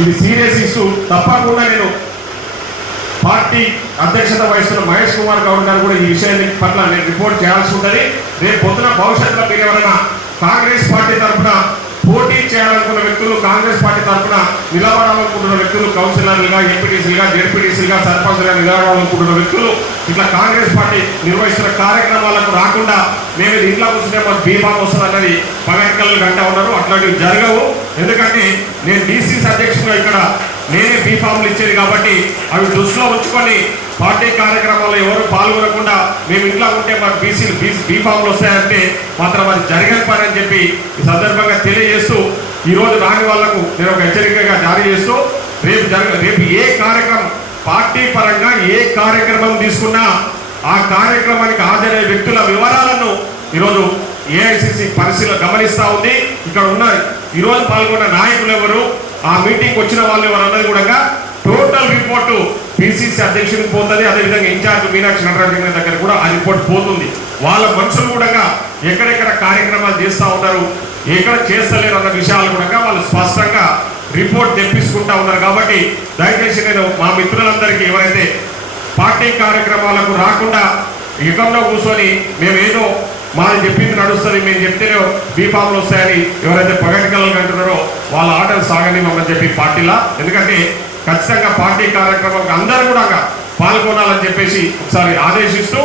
ఇది serious issue. తప్పకుండా నేను పార్టీ అధ్యక్షత వహిస్తున్న మహేష్ కుమార్ గౌడ్ గారు కూడా ఈ విషయాన్ని పట్ల నేను రిపోర్ట్ చేయాల్సి ఉంటుంది. రేపు పొద్దున భవిష్యత్తులో మీరు ఎవరైనా కాంగ్రెస్ పార్టీ తరఫున పోటీ చేయాలనుకున్న వ్యక్తులు, కాంగ్రెస్ పార్టీ తరఫున నిలబడాలనుకుంటున్న వ్యక్తులు, కౌన్సిలర్లుగా, ఎంపీటీసీలుగా, జెడ్పీటీసీలుగా, సర్పంచ్లుగా నిలబడాలనుకుంటున్న వ్యక్తులు ఇట్లా కాంగ్రెస్ పార్టీ నిర్వహిస్తున్న కార్యక్రమాలకు రాకుండా మేము ఇంట్లో కూర్చుంటే మాకు బీఫామ్ వస్తుంది అన్నది పగటికల్లు గంట ఉన్నారు. అట్లాంటివి జరగవు. ఎందుకంటే నేను డీసీసీ అధ్యక్షుడిగా ఇక్కడ నేనే బీఫామ్లు ఇచ్చేది కాబట్టి అవి దృష్టిలో ఉంచుకొని పార్టీ కార్యక్రమాల్లో ఎవరు పాల్గొనకుండా మేము ఇంట్లో ఉంటే మాకు బీఫామ్లు వస్తాయంటే మాత్రం అది జరగని పని అని చెప్పి ఈ సందర్భంగా తెలియజేస్తూ ఈరోజు రాని వాళ్లకు నేను ఒక హెచ్చరికగా జారీ చేస్తూ రేపు ఏ కార్యక్రమం పార్టీ పరంగా ఏ కార్యక్రమం తీసుకున్నా ఆ కార్యక్రమానికి హాజరయ్యే వ్యక్తుల వివరాలను ఈరోజు ఏఐసిసి పరిశీలన గమనిస్తూ ఉంది. ఇక్కడ ఉన్న ఈరోజు పాల్గొన్న నాయకులు ఎవరు, ఆ మీటింగ్ వచ్చిన వాళ్ళు ఎవరు అన్నది కూడా టోటల్ రిపోర్టు పిసిసి అధ్యక్షుడికి పోతుంది. అదేవిధంగా ఇన్ఛార్జ్ మీనాక్షి నటరాజన్ దగ్గర కూడా ఆ రిపోర్ట్ పోతుంది. వాళ్ళ మనుషులు కూడా ఎక్కడెక్కడ కార్యక్రమాలు చేస్తూ ఉంటారు, ఎక్కడ చేస్తలేరు అన్న విషయాలు కూడా వాళ్ళు స్పష్టంగా రిపోర్ట్ తెప్పించుకుంటా ఉన్నారు. కాబట్టి దయచేసి నేను మా మిత్రులందరికీ ఎవరైతే పార్టీ కార్యక్రమాలకు రాకుండా యుగంలో కూర్చొని మేమేదో మాది చెప్పింది నడుస్తుంది, మేము చెప్తేనే బీఫామ్లు వస్తాయని ఎవరైతే పగటికల్లు అంటున్నారో వాళ్ళ ఆటలు సాగనివ్వమని చెప్పి పార్టీలా. ఎందుకంటే ఖచ్చితంగా పార్టీ కార్యక్రమాలకు అందరూ కూడా పాల్గొనాలని చెప్పేసి ఒకసారి ఆదేశిస్తూ